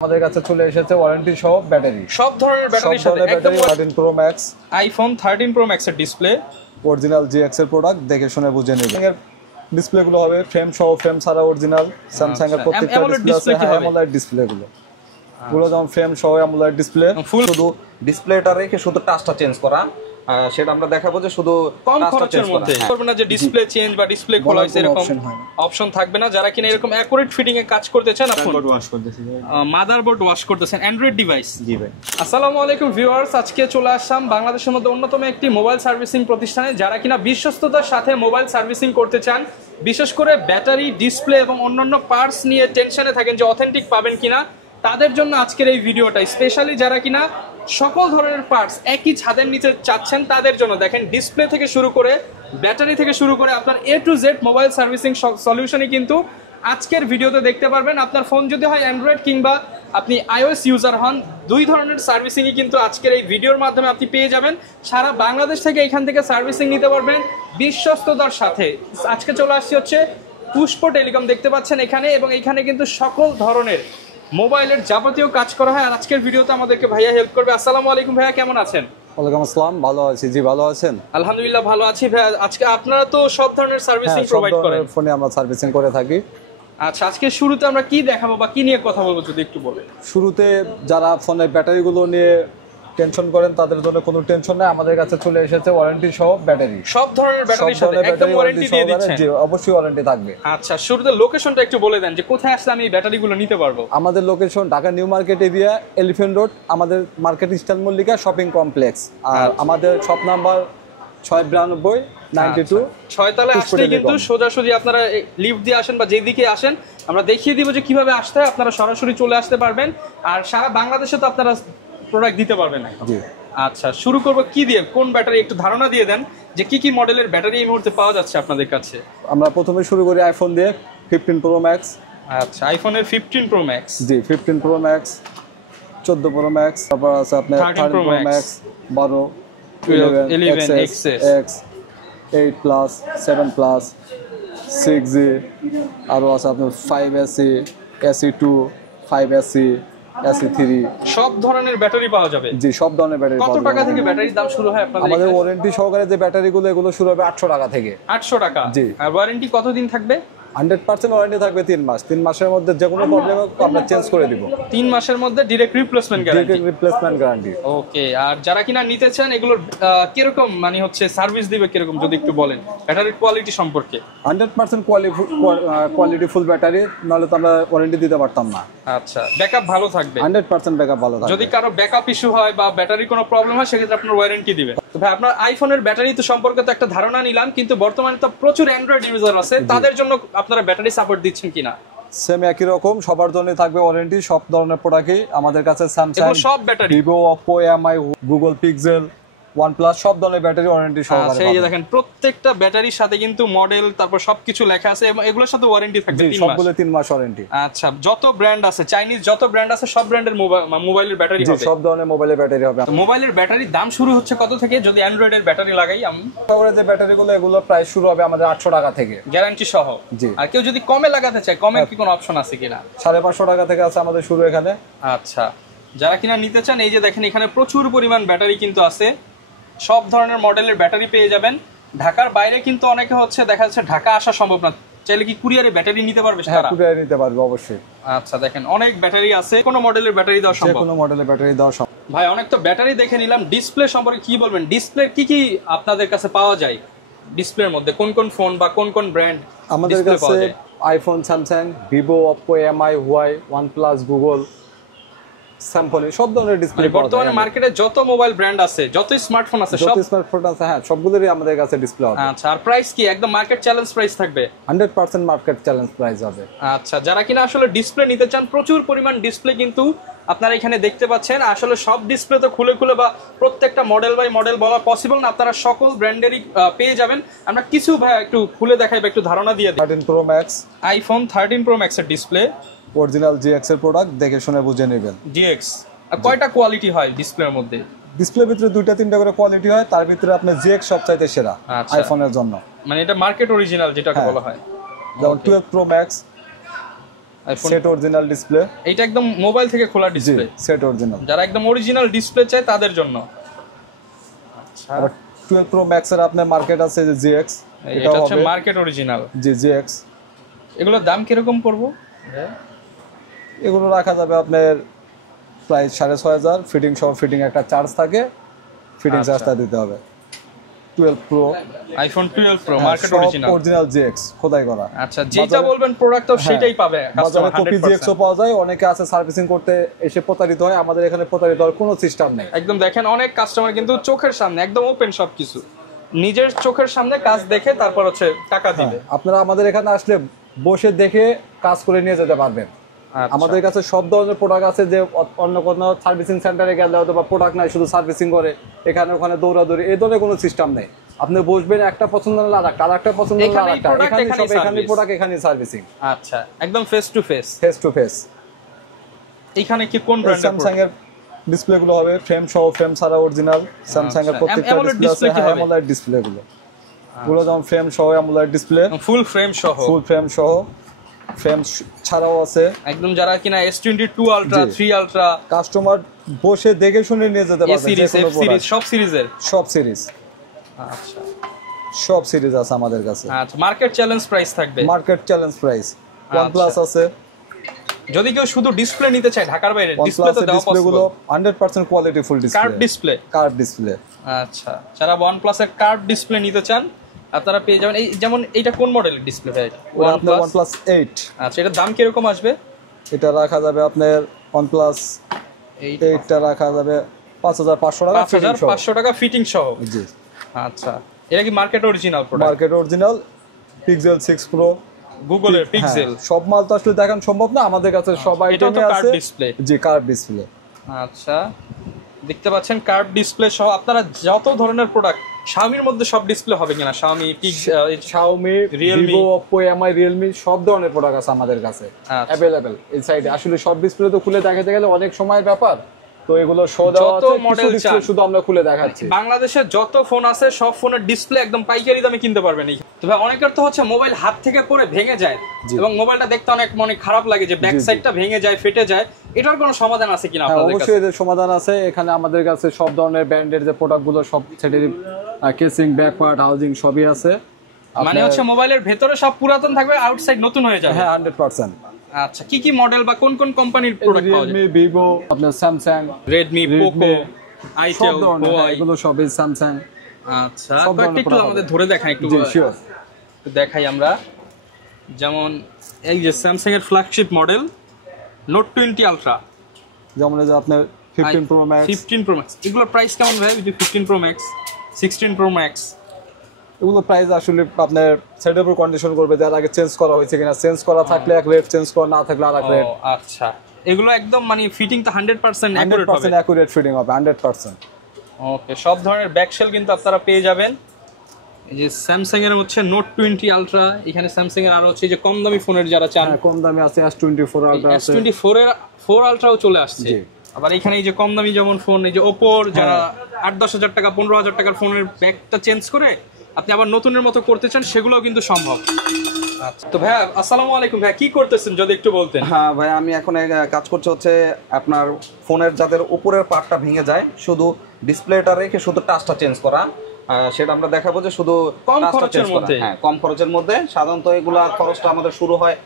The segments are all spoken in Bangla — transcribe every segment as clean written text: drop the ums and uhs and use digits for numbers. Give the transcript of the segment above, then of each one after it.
আমাদের কাছে চলে এসেছে ওয়ারেন্টি সহ ব্যাটারি, সব ধরনের ব্যাটারির সাথে একদম 13 pro max, iPhone 13 pro max এর ডিসপ্লে, অরিজিনাল জিএক্স এর প্রোডাক্ট, দেখে শুনে বুঝে নেবেন। এর ডিসপ্লে গুলো হবে ফ্রেম সহ, ফ্রেম ছাড়া অরিজিনাল। স্যামসাং এর প্রত্যেকটা ডিসপ্লে আছে অ্যামোলেড ডিসপ্লে গুলো যেমন ফ্রেম সহ অ্যামোলেড ডিসপ্লে। শুধু ডিসপ্লেটা রেখে শুধু টাচটা চেঞ্জ করা, সেটা আমরা দেখাবো যে শুধু কম খরচের মধ্যে করবে না যে ডিসপ্লে চেঞ্জ বা ডিসপ্লে খোলা হইছে এরকম অপশন থাকবে না। যারা কিনা এরকম অ্যাকুরেট ফিটিং এ কাজ করতে চান, আপনি মাদারবোর্ড ওয়াশ করতেছেন অ্যান্ড্রয়েড ডিভাইস। জি ভাই। আসসালামু আলাইকুম ভিউয়ার্স, আজকে চলে আসলাম বাংলাদেশের মধ্যে অন্যতম একটি মোবাইল সার্ভিসিং প্রতিষ্ঠানে। যারা কিনা বিশ্বস্ততার সাথে মোবাইল সার্ভিসিং করতে চান, বিশেষ করে ব্যাটারি, ডিসপ্লে এবং অন্যান্য পার্টস নিয়ে টেনশনে থাকেন যে অথেন্টিক পাবেন কিনা, তাদের জন্য আজকের এই ভিডিওটা স্পেশালি। যারা কিনা সকল ধরনের পার্টস একই ছাদের নিচে চাচ্ছেন, তাদের জন্য দেখেন ডিসপ্লে থেকে শুরু করে ব্যাটারি থেকে শুরু করে আপনার A to Z mobile servicing সলিউশনই কিন্তু আজকের ভিডিওতে দেখতে পারবেন। আপনার ফোন যদি হয় অ্যান্ড্রয়েড কিংবা আপনি iOS ইউজার হন, দুই ধরনের সার্ভিসিংই কিন্তু আজকের এই ভিডিওর মাধ্যমে আপনি পেয়ে যাবেন। সারা বাংলাদেশ থেকে এখান থেকে সার্ভিসিং নিতে পারবেন বিশ্বস্ততার সাথে। আজকে চলে আসছি হচ্ছে পুষ্প টেলিকম, দেখতে পাচ্ছেন এখানে, এবং এখানে কিন্তু সকল ধরনের মোবাইলের যাবতীয় কাজ করা হয়। আর আজকের ভিডিওতে আমাদেরকে ভাইয়া হেল্প করবে। আসসালামু আলাইকুম ভাইয়া, কেমন আছেন? ওয়ালাইকুম আসসালাম, ভালো আছি। জি ভালো আছেন? আলহামদুলিল্লাহ ভালো আছি ভাইয়া। আজকে আপনারা তো সব ধরনের সার্ভিসিং প্রোভাইড করেন, ফোনে আমরা সার্ভিসিং করে থাকি। আচ্ছা, আজকে শুরুতে আমরা কি দেখাবো বা কি নিয়ে কথা বলবো যদি একটু বলেন। শুরুতে যারা ফোনের ব্যাটারিগুলো নিয়ে টেনশন করেন, তাদের জন্য কোনো টেনশন নেই। আমাদের কাছে চলে এসেছে ওয়ারেন্টি সহ ব্যাটারি, সব ধরনের ব্যাটারির সাথে একদম ওয়ারেন্টি দিয়ে দিচ্ছেন? জি অবশ্যই ওয়ারেন্টি থাকবে। আচ্ছা, শুরুতে লোকেশনটা একটু বলে দেন যে কোথায় আসলে আমি এই ব্যাটারিগুলো নিতে পারবো। আমাদের location Dhaka new market area, elephant road, আমাদের market eastern Mollika shopping complex. আর আমাদের শপ নাম্বার 69292 6 তলায় আসলে কিন্তু সোজাসুজি আপনারা লিফট দিয়ে আসেন বা যেদিকে আসেন আমরা দেখিয়ে দিব যে কিভাবে আসতে হয়, আপনারা সরাসরি চলে আসতে পারবেন। আর সারা বাংলাদেশে তো আপনারা প্রোডাক্ট দিতে পারবেন। জি আচ্ছা, শুরু করব কি দিয়ে, কোন ব্যাটারি একটু ধারণা দিয়ে দেন যে কি কি মডেলের ব্যাটারি এই মুহূর্তে পাওয়া যাচ্ছে আপনাদের কাছে। আমরা প্রথমে শুরু করি আইফোন দিয়ে, 15 প্রো ম্যাক্স। আচ্ছা, আইফোনের 15 প্রো ম্যাক্স। জি 15 প্রো ম্যাক্স, 14 প্রো ম্যাক্স, তারপর আছে আপনার 13 pro max, 12, 11 XS, 8 plus, 7 plus, 6G, আরও আছে আপনার 5SE, SE2, 5SE, SE3, সব ধরনের ব্যাটারি পাওয়া যাবে। জি সব ধরনের ব্যাটারি। কত টাকা থেকে ব্যাটারির দাম শুরু হয় আপনাদের? আমাদের ওয়ারেন্টি সহকারে যে ব্যাটারিগুলো, এগুলো শুরু হবে 800 টাকা থেকে। 800 টাকা? জি। আর ওয়ারেন্টি কতদিন থাকবে? 100% ওয়ারেন্টি থাকবে 3 মাস। 3 মাসের মধ্যে যে কোনো প্রবলেম আমরা চেঞ্জ করে দিব। 3 মাসের মধ্যে direct replacement guarantee. Direct replacement guarantee. Okay. আর যারা কিনা নিতে চান এগুলোর কিরকম মানে হচ্ছে সার্ভিস দিবে কিরকম যদি একটু বলেন ব্যাটারির কোয়ালিটি সম্পর্কে। 100% কোয়ালিটি ফুল ব্যাটারি, নাহলে তো আমরা ওয়ারেন্টি দিতে পারতাম না। আচ্ছা, ব্যাকআপ ভালো থাকবে? 100% ব্যাকআপ ভালো থাকবে। যদি কারো ব্যাকআপ ইস্যু হয় বা ব্যাটারির কোনো প্রবলেম হয়, সেক্ষেত্রে আপনার ওয়ারেন্টি দিবে। তো ভাই, আপনার আইফোনের ব্যাটারি তো সম্পর্কে তো একটা ধারণা নিলাম, কিন্তু বর্তমানে তো প্রচুর অ্যান্ড্রয়েড ইউজার আছে, তাদের জন্য আপনারা ব্যাটারি সাপোর্ট দিচ্ছেন কিনা? সেম একই রকম, সবার জন্য থাকবে ওয়ারেন্টি। সব ধরনের প্রোডাক্টই আমাদের কাছে, স্যামসাং, সব battery, Vivo, Oppo, MI, Google pixel, OnePlus, সব ধরনের ব্যাটারি ওয়ারেন্টি সহকারে। সেই যে দেখেন প্রত্যেকটা ব্যাটারির সাথে কিন্তু মডেল, তারপর সবকিছু লেখা আছে এবং এগুলোর সাথে ওয়ারেন্টি থাকবে 3 মাস। সবগুলো 3 মাস ওয়ারেন্টি। আচ্ছা, যত ব্র্যান্ড আছে, চাইনিজ যত ব্র্যান্ড আছে, সব ব্র্যান্ডের মোবাইলের ব্যাটারি হবে? সব ধরনের মোবাইলের ব্যাটারি হবে। মোবাইলের ব্যাটারির দাম শুরু হচ্ছে কত থেকে যদি অ্যান্ড্রয়েডের ব্যাটারি লাগাই আমি? সবগুলো যে ব্যাটারিগুলো, এগুলো প্রাইস শুরু হবে আমাদের 800 টাকা থেকে, গ্যারান্টি সহ। জি। আর কেউ যদি কমে লাগাতে চায়, কমে কি কোনো অপশন আছে কিনা? 550 টাকা থেকে আছে আমাদের শুরু এখানে। আচ্ছা, যারা কিনা নিতে চান, এই যে দেখেন এখানে প্রচুর পরিমাণ ব্যাটারি কিন্তু আছে, সব ধরনের মডেলের ব্যাটারি পেয়ে যাবেন। ঢাকার বাইরে কিন্তু অনেকে হচ্ছে দেখা যাচ্ছে ঢাকা আসা সম্ভব না, চাইলে কি কুরিয়ারে ব্যাটারি নিতে পারবে? হ্যাঁ, কুরিয়ারে নিতে পারবে অবশ্যই। আচ্ছা, দেখেন অনেক ব্যাটারি আছে, কোন মডেলের ব্যাটারি দেওয়া সম্ভব? কোন মডেলের ব্যাটারি দেওয়া সম্ভব। ভাই, অনেক তো ব্যাটারি দেখে নিলাম, ডিসপ্লে সম্পর্কে কি বলবেন? ডিসপ্লে কি কি আপনাদের কাছে পাওয়া যায়? ডিসপ্লের মধ্যে কোন কোন ফোন বা কোন কোন ব্র্যান্ড আমাদের কাছে? IPhone, Samsung, Vivo, Oppo, MI, Huawei, OnePlus, Google, Samsung, সব ধরনের ডিসপ্লে। বর্তমানে মার্কেটে যত মোবাইল ব্র্যান্ড আছে, যত স্মার্টফোন আছে, সব স্মার্টফোন আছে, হ্যাঁ সবগুলোরই আমাদের কাছে ডিসপ্লে হবে। আচ্ছা, আর প্রাইস কি একদম মার্কেট চ্যালেঞ্জ প্রাইস থাকবে? 100% মার্কেট চ্যালেঞ্জ প্রাইস হবে। আচ্ছা, যারা কিনা আসলে ডিসপ্লে নিতে চান, প্রচুর পরিমাণ ডিসপ্লে কিন্তু আপনারা এখানে দেখতে পাচ্ছেন। আসলে সব ডিসপ্লে তো খুলে খুলে বা প্রত্যেকটা মডেল বাই মডেল বলা পসিবল না, আপনারা সকল ব্র্যান্ডেরই পেয়ে যাবেন। আমরা কিছু ভাই একটু খুলে দেখাই বা একটু ধারণা দিয়ে দিই। 13 pro max, iPhone 13 pro max এর ডিসপ্লে, অরিজিনাল জিএক্স এর প্রোডাক্ট, দেখে শুনে বুঝে নেবেন। জিএক্স। আর কয়টা কোয়ালিটি হয় ডিসপ্লের মধ্যে? ডিসপ্লের ভিতরে 2-3টা করে কোয়ালিটি হয়, তার ভিতরে আপনার জিএক্স সবচাইতে সেরা আইফোনের জন্য। মানে এটা মার্কেট অরিজিনাল যেটাকে বলা হয়। যেমন 12 pro max, set original display. এটা একদম মোবাইল থেকে খোলা ডিসপ্লে, সেট অরিজিনাল। যারা একদম অরিজিনাল ডিসপ্লে চায় তাদের জন্য। আচ্ছা 12 Pro Max এর আপনার মার্কেট আছে যে GX, এটা হচ্ছে মার্কেট অরিজিনাল। জি GX। এগুলোর দাম কি রকম পড়বো? এগুলো রাখা যাবে আপনার প্রায় 6500, ফিটিং সহ। ফিটিং একটা চার্জ থাকে, ফিটিং চার্জটা দিতে হবে। 12 Pro, iPhone 12 Pro market original GX খোদাই করা। আচ্ছা যেটা বলবেন প্রোডাক্ট তো সেটাই পাবে কাস্টমার। কপি GX ও পাওয়া যায়, অনেকে আছে সার্ভিসিং করতে এসে প্রতারিত হয়। আমাদের এখানে প্রতারিত হওয়ার কোনো সিস্টেম নেই। একদম দেখেন অনেক কাস্টমার কিন্তু চোখের সামনে একদম ওপেন সবকিছু, নিজের চোখের সামনে কাজ দেখে তারপর হচ্ছে টাকা দিবে। আপনারা আমাদের এখানে আসলে বসে দেখে কাজ করে নিয়ে যেতে পারবেন। আমাদের কাছে সব ধরনের প্রোডাক্ট আছে, যে অন্য কোনো সার্ভিসিং সেন্টারে গেলে হয়তো বা প্রোডাক্ট নাই, শুধু সার্ভিসিং করে এখানে ওখানে দৌড়াদৌড়ি, এই ধরনের কোনো সিস্টেম নেই। আপনি বসবেন, একটা পছন্দ হলে আরেকটা, আরেকটা পছন্দ হলে আরেকটা, এখানে সব এখানে প্রোডাক্ট, এখানে সার্ভিসিং। আচ্ছা একদম face to face. Face to face. এখানে কি কোন ব্র্যান্ডের? স্যামসাং এর ডিসপ্লে গুলো হবে, ফ্রেম সহ, ফ্রেম ছাড়া অরিজিনাল। স্যামসাং এর প্রত্যেকটা ডিসপ্লে আছে অ্যামোলেড ডিসপ্লে গুলো। গুলো যেমন ফ্রেম সহ অ্যামোলেড ডিসপ্লে, ফুল ফ্রেম সহ, ফুল ফ্রেম সহ, ফ্রেম ছাড়াও আছে। একদম যারা কিনা S22 আলট্রা, 3 আলট্রা কাস্টমার বসে দেখে শুনে নিয়ে যেতে পারবে। সিরিজ, F সিরিজ, সব সিরিজের, সব সিরিজ। আচ্ছা সব সিরিজ আছে আমাদের কাছে। আচ্ছা মার্কেট চ্যালেঞ্জ প্রাইস থাকবে? Market challenge price. OnePlus আছে। যদি কেউ শুধু ডিসপ্লে নিতে চায় ঢাকার বাইরে, ডিসপ্লে তো দেওয়া পসিবল। গুলো 100% quality full display, curve display, curve display. আচ্ছা যারা OnePlus এর কার্ভ ডিসপ্লে নিতে চান আপনারা পেয়ে যাবেন। এই যেমন এইটা কোন মডেলের ডিসপ্লে ভাই? OnePlus 8। আচ্ছা এটার দাম কি রকম আসবে? এটা রাখা যাবে আপনার OnePlus 8টা রাখা যাবে 5500 টাকা, 5500 টাকা ফিটিং সহ। জি আচ্ছা এটা কি market original product? Market original. Pixel 6 Pro, গুগলের পিক্সেল। সব মাল তো আসলে দেখানো সম্ভব না, আমাদের কাছে সব আইটেমই আছে। Curve display. জি কার্ভ ডিসপ্লে। আচ্ছা দেখতে পাচ্ছেন কার্ভ ডিসপ্লে সহ আপনারা যত ধরনের প্রোডাক্ট, Xiaomi এর মধ্যে সব ডিসপ্লে হবে কিনা? Xiaomi, Vivo, Oppo, MI, Realme সব ধরনের প্রোডাক্ট আছে আমাদের কাছে अवेलेबल। এই সাইডে আসলে সব ডিসপ্লে তো খুলে দেখাতে গেলে অনেক সময়ের ব্যাপার, তো এগুলো শো দেওয়া আছে, কিছু ডিসপ্লে শুধু আমরা খুলে দেখাচ্ছি। বাংলাদেশে যত ফোন আছে সব ফোনের ডিসপ্লে একদম পাইকারি দামে কিনতে পারবেন। তবে অনেকের তো হচ্ছে মোবাইল হাত থেকে পড়ে ভেঙে যায় এবং মোবাইলটা দেখতে অনেক মনে খারাপ লাগে যে ব্যাক সাইডটা ভেঙে যায়, ফেটে যায়, এটার কোনো সমাধান আছে কিনা আপনাদের কাছে? অবশ্যই এর সমাধান আছে। এখানে আমাদের কাছে সব ধরনের ব্র্যান্ডের যে প্রোডাক্টগুলো সব সেটের কেসিং, ব্যাক পার্ট, হাউজিং সবই আছে। মানে হচ্ছে মোবাইলের ভেতরে সব পুরাতন থাকবে, আউটসাইড নতুন হয়ে যাবে। হ্যাঁ 100%। আচ্ছা কি কি মডেল বা কোন কোন কোম্পানির প্রোডাক্ট পাওয়া যায়? Realme, Vivo, আপনার Samsung, Redmi, Poco, Itel, Huawei, এগুলো সবই Samsung। আচ্ছা কয়েকটা একটু আমাদের ধরে দেখান একটু। জি শিওর, দেখাই আমরা। যেমন এই যে স্যামসাং এর ফ্ল্যাগশিপ মডেল Note 20 Ultra, যেমন এই যে আপনার 15 Pro Max, 15 Pro Max, এগুলোর প্রাইস কেমন ভাই? 15 Pro Max, 16 Pro Max, এগুলো প্রাইস আসলে আপনার সেটের উপর কন্ডিশন করবে, যার আগে চেঞ্জ করা হয়েছে কিনা। চেঞ্জ করা থাকলে এক রেট, চেঞ্জ করা না থাকলে আরেক রেট। আচ্ছা এগুলো একদম মানে ফিটিং তো 100% অ্যাকুরেট হবে? 100% অ্যাকুরেট ফিটিং হবে, 100%। ওকে সব ধরনের ব্যাকশেল কিন্তু আপনারা পেয়ে যাবেন। এই যে স্যামসাং এর হচ্ছে Note 20 Ultra, এখানে স্যামসাং এর আর হচ্ছে যে কম দামি ফোনের যারা চান, কম দামি আছে S24 Ultra, S24 এর 4 Ultra ও চলে আসছে। আবার এখানে এই যে কম দামি যেমন ফোন, এই যে Oppo যারা 8-10 হাজার টাকা 15 হাজার টাকার ফোনের ব্যাকটা চেঞ্জ করে আপনি আবার নতুনের মতো করতে চান, সেগুলোও কিন্তু সম্ভব। আচ্ছা তো ভাই আসসালামু আলাইকুম, ভাই কি করতেছেন যদি একটু বলতেন? হ্যাঁ ভাই আমি এখন কাজ করছি হচ্ছে আপনার ফোনের যাদের উপরের পার্টটা ভেঙে যায়, শুধু ডিসপ্লেটা রেখে শুধু টাচটা চেঞ্জ করা, সেটা আমরা দেখাবো যে শুধু কম খরচের মধ্যে। হ্যাঁ কম খরচের মধ্যে। সাধারণত এগুলা খরচটা আমাদের শুরু হয়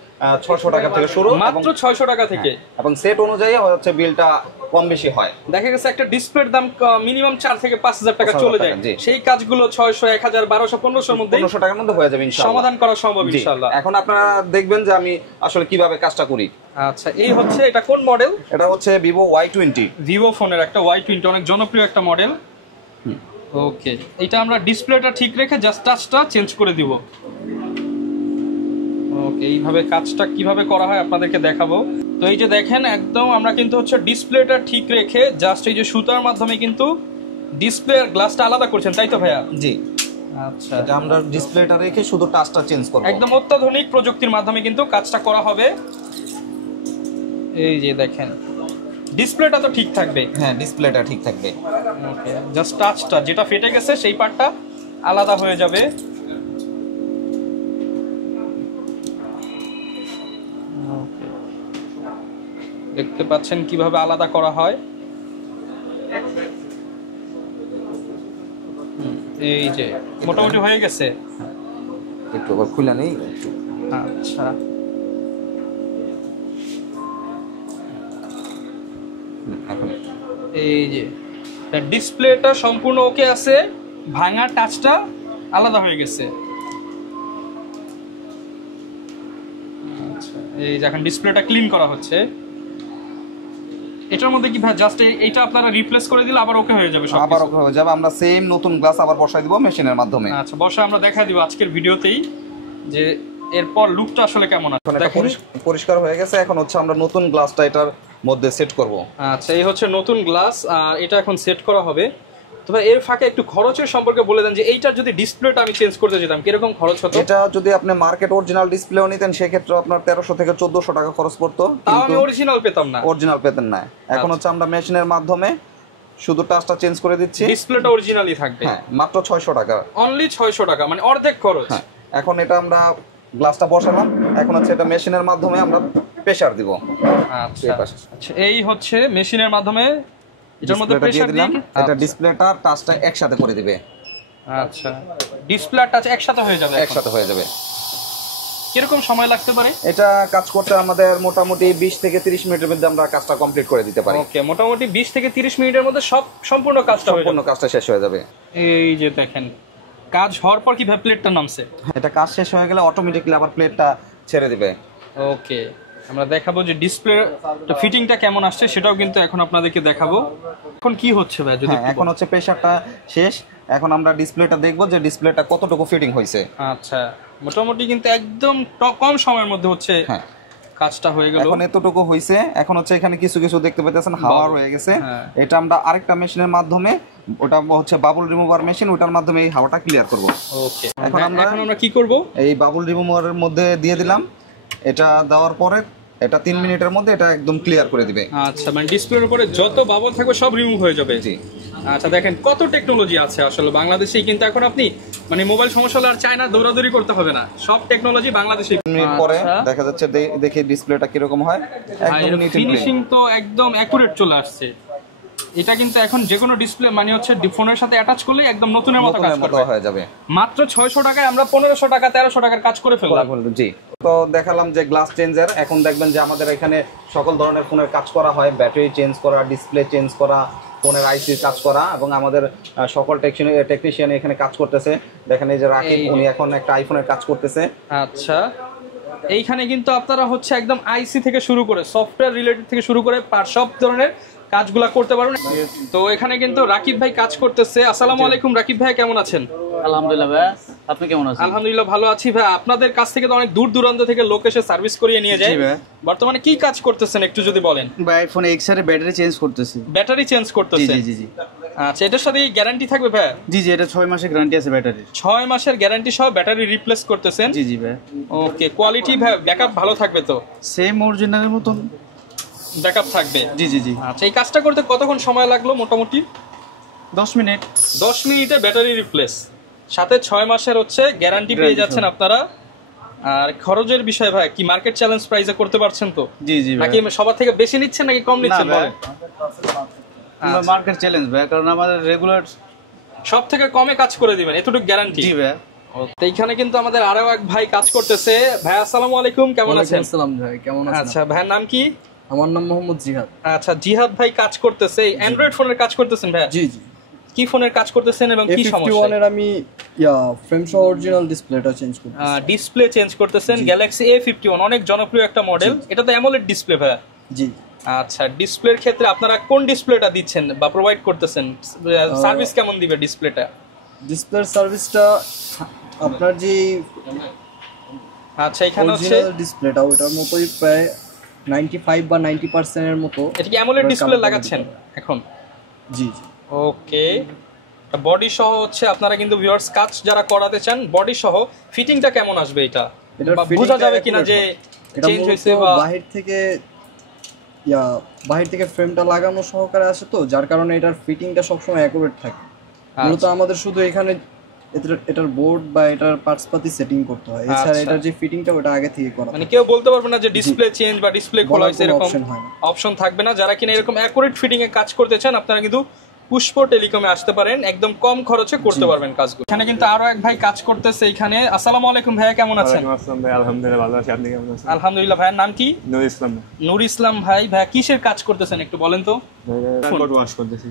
600 টাকা থেকে শুরু, মাত্র 600 টাকা থেকে, এবং সেট অনুযায়ী হচ্ছে বিলটা কম বেশি হয়। দেখা গেছে একটা ডিসপ্লের দাম মিনিমাম 4 থেকে 5000 টাকা চলে যায়, সেই কাজগুলো 600, 1000, 1200, 1500 মধ্যে 1500 টাকার মধ্যে হয়ে যাবে ইনশাআল্লাহ, সমাধান করা সম্ভব ইনশাআল্লাহ। এখন আপনারা দেখবেন যে আমি আসলে কিভাবে কাজটা করি। আচ্ছা এই হচ্ছে, এটা কোন মডেল? এটা হচ্ছে Vivo Y20, ভিভো ফোনের একটা Y20, অনেক জনপ্রিয় একটা মডেল। ওকে এটা আমরা ডিসপ্লেটা ঠিক রেখে জাস্ট টাচটা চেঞ্জ করে দিব। ওকে এইভাবে কাজটা কিভাবে করা হয় আপনাদেরকে দেখাবো। তো এই যে দেখেন একদম আমরা কিন্তু হচ্ছে ডিসপ্লেটা ঠিক রেখে জাস্ট এই যে সুতার মাধ্যমে কিন্তু ডিসপ্লে আর গ্লাসটা আলাদা করছেন, তাই তো ভাইয়া? জি আচ্ছা এটা আমরা ডিসপ্লেটা রেখে শুধু টাচটা চেঞ্জ করব, একদম অত্যাধুনিক প্রযুক্তির মাধ্যমে কিন্তু কাজটা করা হবে। এই যে দেখেন ডিসপ্লেটা তো ঠিক থাকবে। হ্যাঁ ডিসপ্লেটা ঠিক থাকবে। ওকে জাস্ট টাচটা যেটা ফেটে গেছে সেই পার্টটা আলাদা হয়ে যাবে। দেখতে পাচ্ছেন কিভাবে আলাদা করা হয়। এই যে মোটামুটি হয়ে গেছে, একটু আবার খুলে নেই। আচ্ছা এই যে ডিসপ্লেটা সম্পূর্ণ ওকে আছে, ভাঙা টাচটা আলাদা হয়ে গেছে। আচ্ছা এই যে এখন ডিসপ্লেটা ক্লিন করা হচ্ছে। এটার মধ্যে কি ভাই জাস্ট এইটা আপনারা রিপ্লেস করে দিলে আবার ওকে হয়ে যাবে? সব আবার ওকে হয়ে যাবে, আমরা সেম নতুন গ্লাস আবার বসাই দিব মেশিনের মাধ্যমে। আচ্ছা বসা আমরা দেখা দিব আজকের ভিডিওতেই যে এরপর লুকটা আসলে কেমন আছে। দেখুন পরিষ্কার হয়ে গেছে, এখন হচ্ছে আমরা নতুন গ্লাসটা এটার মধ্যে সেট করব। আচ্ছা এই হচ্ছে নতুন গ্লাস, আর এটা এখন সেট করা হবে। তবে এর ফাঁকে একটু খরচের সম্পর্কে বলে দেন যে এইটার যদি ডিসপ্লেটা আমি চেঞ্জ করতে যেতাম কিরকম খরচ হতো? এটা যদি আপনি মার্কেট অরিজিনাল ডিসপ্লেও নিতেন সেক্ষেত্রে আপনার 1300 থেকে 1400 টাকা খরচ পড়তো, তাও আমি অরিজিনাল পেতাম না। অরিজিনাল পেতেন না। এখন হচ্ছে আমরা মেশিনের মাধ্যমে শুধু টাচটা চেঞ্জ করে দিচ্ছি, ডিসপ্লেটা অরিজিনালি থাকবে। হ্যাঁ মাত্র 600 টাকা, অনলি 600 টাকা, মানে অর্ধেক খরচ। হ্যাঁ এখন এটা আমরা গ্লাসটা বসালাম, এখন হচ্ছে এটা মেশিনের মাধ্যমে আমরা প্রেসার দিব। আচ্ছা আচ্ছা এই হচ্ছে মেশিনের মাধ্যমে এটার মধ্যে প্রেসার দিলাম, এটা ডিসপ্লেটা টাচটা একসাথে করে দিবে। আচ্ছা ডিসপ্লে আর টাচ একসাথে হয়ে যাবে? একসাথে হয়ে যাবে। কিরকম সময় লাগতে পারে এটা কাজ করতে? আমাদের মোটামুটি 20 থেকে 30 মিনিটের মধ্যে আমরা কাজটা কমপ্লিট করে দিতে পারি। ওকে মোটামুটি 20 থেকে 30 মিনিটের মধ্যে সম্পূর্ণ কাজটা শেষ হয়ে যাবে। এই যে দেখেন কাজ হওয়ার পর কিভাবে প্লেটটা নামছে। এটা কাজ শেষ হয়ে গেলে অটোমেটিক্যালি আবার প্লেটটা ছেড়ে দিবে। ওকে আমরা দেখাবো যে ডিসপ্লে ফিটিংটা কেমন আসছে সেটাও কিন্তু এখন আপনাদেরকে দেখাবো। এখন কি হচ্ছে ভাই? যদি এখন হচ্ছে প্রেসারটা শেষ, এখন আমরা ডিসপ্লেটা দেখবো যে ডিসপ্লেটা কতটুকু ফিটিং হয়েছে। আচ্ছা মোটামুটি কিন্তু একদম কম সময়ের মধ্যে হচ্ছে কাজটা হয়ে গেল। এখন এতটুকু হয়েছে, এখন হচ্ছে এখানে কিছু কিছু দেখতে পাচ্ছেন হাওয়া রয়ে গেছে। এটা আমরা আরেকটা মেশিনের মাধ্যমে, ওটা হচ্ছে বাবল রিমুভার মেশিন, ওটার মাধ্যমে এই হাওয়াটা ক্লিয়ার করব। ওকে এখন আমরা কি করব? এই বাবল রিমুভারের মধ্যে দিয়ে দিলাম, এটা দেওয়ার পরে এটা 3 মিনিটের মধ্যে এটা একদম ক্লিয়ার করে দিবে। আচ্ছা মানে ডিসপ্লের উপরে যত বাবল থাকবে সব রিমুভ হয়ে যাবে। জি আচ্ছা দেখেন কত টেকনোলজি আছে আসলে বাংলাদেশেই, কিন্তু এখন আপনি মানে মোবাইল সমস্যা হলে আর চায়না দৌড়াদৌড়ি করতে হবে না, সব টেকনোলজি বাংলাদেশে। মিনিট পরে দেখা যাচ্ছে, দেখি ডিসপ্লেটা কিরকম হয়। একদম ফিনিশিং তো একদম অ্যাকুরেট চলে আসছে। এটা কিন্তু এখন যে কোনো ডিসপ্লে মানে হচ্ছে ফোনের সাথে অ্যাটাচ করলে একদম নতুনের মতো কাজ করবে, হয়ে যাবে। মাত্র 600 টাকায় আমরা 1500 টাকা 1300 টাকার কাজ করে ফেললাম। জি তো দেখালাম যে গ্লাস চেঞ্জার। এখন দেখবেন যে আমাদের এখানে সকল ধরনের ফোনের কাজ করা হয়, ব্যাটারি চেঞ্জ করা, ডিসপ্লে চেঞ্জ করা, ফোনের আইসি কাজ করা, এবং আমাদের সকল টেকনিশিয়ান এখানে কাজ করতেছে। দেখেন এই যে রাকিব, উনি এখন একটা আইফোনের কাজ করতেছে। আচ্ছা এইখানে কিন্তু আপনারা হচ্ছে একদম আইসি থেকে শুরু করে সফটওয়্যার রিলেটেড থেকে শুরু করে সব ধরনের কাজগুলা করতে পারবেন। তো এখানে কিন্তু রাকিব ভাই কাজ করতেছে। আসসালামু আলাইকুম রাকিব ভাই, কেমন আছেন? আলহামদুলিল্লাহ ভাই, আপনি কেমন আছেন? আলহামদুলিল্লাহ ভালো আছি ভাই। আপনাদের কাছ থেকে তো অনেক দূর দূরান্ত থেকে লোক এসে সার্ভিস করিয়ে নিয়ে যায়। বর্তমানে কি কাজ করতেছেন একটু যদি বলেন? ভাই আইফোন এক্স এর ব্যাটারি চেঞ্জ করতেছি। ব্যাটারি চেঞ্জ করতেছেন? জি জি জি। আচ্ছা এটার সাথে গ্যারান্টি থাকবে ভাই? জি জি, এটা 6 মাসের গ্যারান্টি আছে ব্যাটারির। 6 মাসের গ্যারান্টি সহ ব্যাটারি রিপ্লেস করতেছেন? জি জি ভাই। ওকে কোয়ালিটি ভাই ব্যাকআপ ভালো থাকবে তো? সেম অরিজিনালের মতন ব্যাকআপ থাকবে? জি জি জি। আচ্ছা এই কাজটা করতে কতক্ষণ সময় লাগলো? মোটামুটি 10 মিনিট। 10 মিনিটে ব্যাটারি রিপ্লেস, সাথে 6 মাসের হচ্ছে গ্যারান্টি পেয়ে যাচ্ছেন আপনারা। আর খরচের বিষয় ভাই কি মার্কেট চ্যালেঞ্জ প্রাইসে করতে পারছেন তো? জি জি ভাই। নাকি সবার থেকে বেশি নিচ্ছেন নাকি কম নিচ্ছেন বলেন? আমরা মার্কেট চ্যালেঞ্জ ভাই, কারণ আমাদের রেগুলার সব থেকে কমে কাজ করে দিবেন এতটুকু গ্যারান্টি। জি ভাই। তো এইখানে কিন্তু আমাদের আরো এক ভাই কাজ করতেছে। ভাই আসসালামু আলাইকুম, কেমন আছেন? আসসালাম ভাই, কেমন আছেন? আচ্ছা ভাইয়ের নাম কি? আমার নাম মোহাম্মদ জিহাদ। আচ্ছা জিহাদ ভাই কাজ করতেছে অ্যান্ড্রয়েড ফোনের কাজ করতেছেন ভাই? জি জি। কি ফোনের কাজ করতেছেন এবং কি সমস্যা? A51 এর আমি ফ্রেম সহ অরিজিনাল ডিসপ্লেটা চেঞ্জ করতেছি। ডিসপ্লে চেঞ্জ করতেছেন। গ্যালাক্সি A51 অনেক জনপ্রিয় একটা মডেল, এটা তো অ্যামোলেড ডিসপ্লে ভাই? জি। আচ্ছা ডিসপ্লের ক্ষেত্রে আপনারা কোন ডিসপ্লেটা দিচ্ছেন বা প্রোভাইড করতেছেন? সার্ভিস কেমন দিবে ডিসপ্লেটা? ডিসপ্লের সার্ভিসটা আপনার যে আচ্ছা এখানে হচ্ছে ডিসপ্লেটা ওটার মতোই প্রায় 95 বা 90% এর মতো। এটা কি অ্যামোলেড ডিসপ্লে লাগাচ্ছেন এখন? জি জি। ওকে বডি সহ হচ্ছে আপনারা কিন্তু ভিউয়ার্স কাজ যারা করাতে চান বডি সহ ফিটিংটা কেমন আসবে এটা বোঝা যাবে কিনা যে চেঞ্জ হইছে? বা বাহির থেকে ফ্রেমটা লাগানো সহকারে আসে তো, যার কারণে এটার ফিটিংটা সবসময় অ্যাকুরেট থাকে। মূলত আমাদের শুধু এখানে এটার বোর্ড বা এটার পার্টস পাতি সেটিং করতে হয়, এছাড়া এটার যে ফিটিংটা ওটা আগে থেকে করা। মানে কেউ বলতে পারবে না যে ডিসপ্লে চেঞ্জ বা ডিসপ্লে খোলা হয়েছে এরকম অপশন থাকবে না। যারা কিনা এরকম অ্যাকুরেট ফিটিং এ কাজ করতে চান আপনারা কিন্তু পুষ্প টেলিকমে আসতে পারেন, একদম কম খরচে করতে পারবেন কাজগুলো। এখানে কিন্তু আরো এক ভাই কাজ করতেছে এখানে। আসসালামু আলাইকুম ভাইয়া, কেমন আছেন? আলহামদুলিল্লাহ ভালো আছি, আপনি কেমন আছেন? আলহামদুলিল্লাহ। ভাইয়ের নাম কি? নূর ইসলাম। নূর ইসলাম ভাই, ভাইয়া কিসের কাজ করতেছেন একটু বলেন তো? মাদারবোর্ড ওয়াশ করতেছি।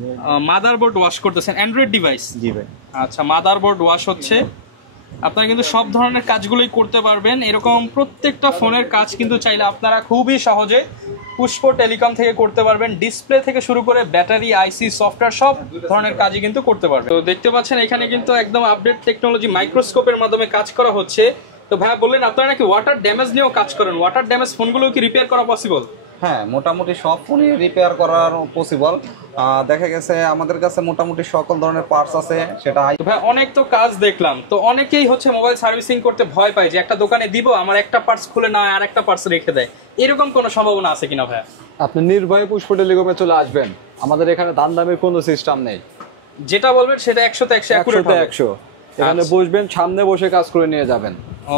মাদারবোর্ড ওয়াশ করতেছেন, অ্যান্ড্রয়েড ডিভাইস? জি ভাই। আচ্ছা, মাদারবোর্ড ওয়াশ হচ্ছে। আপনারা কিন্তু সব ধরনের কাজগুলোই করতে পারবেন, এরকম প্রত্যেকটা ফোনের কাজ কিন্তু চাইলে আপনারা খুবই সহজে পুষ্প টেলিকম থেকে করতে পারবেন। ডিসপ্লে থেকে শুরু করে ব্যাটারি, আইসি, সফটওয়্যার সব ধরনের কাজই কিন্তু করতে পারবেন। তো দেখতে পাচ্ছেন এখানে কিন্তু একদম আপডেট টেকনোলজি মাইক্রোস্কোপের মাধ্যমে কাজ করা হচ্ছে। তো ভাইয়া বললেন আপনারা নাকি ওয়াটার ড্যামেজ নিয়েও কাজ করেন, ওয়াটার ড্যামেজ ফোনগুলো কি রিপেয়ার করা পসিবল? হ্যাঁ, মোটামুটি সব ফোনই রিপেয়ার করার পসিবল। দেখা গেছে আমাদের কাছে মোটামুটি সকল ধরনের পার্টস আছে। সেটা ভাই অনেক তো কাজ দেখলাম, তো অনেকেই হচ্ছে মোবাইল সার্ভিসিং করতে ভয় পায় যে একটা দোকানে দিব আমার একটা পার্টস খুলে না আর একটা পার্টস রেখে দেয়, এরকম কোনো সম্ভাবনা আছে কিনা ভাইয়া? আপনি নির্ভয়ে পুষ্প টেলিকমে চলে আসবেন, আমাদের এখানে দাম দামের কোনো সিস্টেম নেই। যেটা বলবেন সেটা 100 তে 100 এখানে বসবেন, সামনে বসে কাজ করে নিয়ে যাবেন।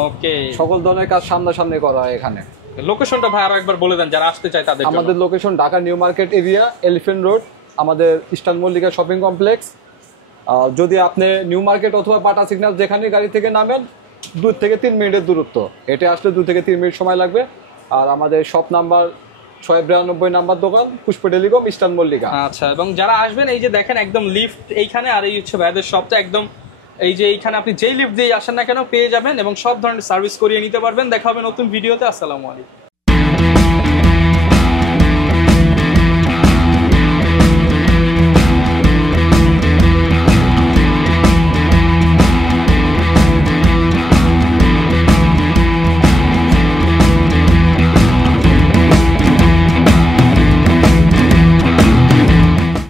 ওকে, সকল ধরনের কাজ সামনাসামনি করা হয় এখানে। লোকেশনটা ভাই আরো একবার বলে দেন যারা আসতে চায় তাদের জন্য। আমাদের location Dhaka new market area, elephant road, আমাদের ইস্টার্ন মল্লিকা শপিং কমপ্লেক্স। যদি আপনি নিউ মার্কেট অথবা বাটা সিগন্যাল যেখানে গাড়ি থেকে নামেন 2 থেকে 3 মিনিটের দূরত্ব, এটা আসলে 2 থেকে 3 মিনিট সময় লাগবে। আর আমাদের শপ নাম্বার 692 নাম্বার দোকান, পুষ্প টেলিকম, ইস্টার্ন মল্লিকা। আচ্ছা, এবং যারা আসবেন এই যে দেখেন একদম লিফট এইখানে, আর এই হচ্ছে ভাইদের শপটা একদম এই যে এইখানে আপনি যেই লিফট দিয়ে আসেন না কেন পেয়ে যাবেন এবং সব ধরনের সার্ভিস করিয়ে নিতে পারবেন। দেখা হবে নতুন ভিডিওতে। আসসালামু আলাইকুম।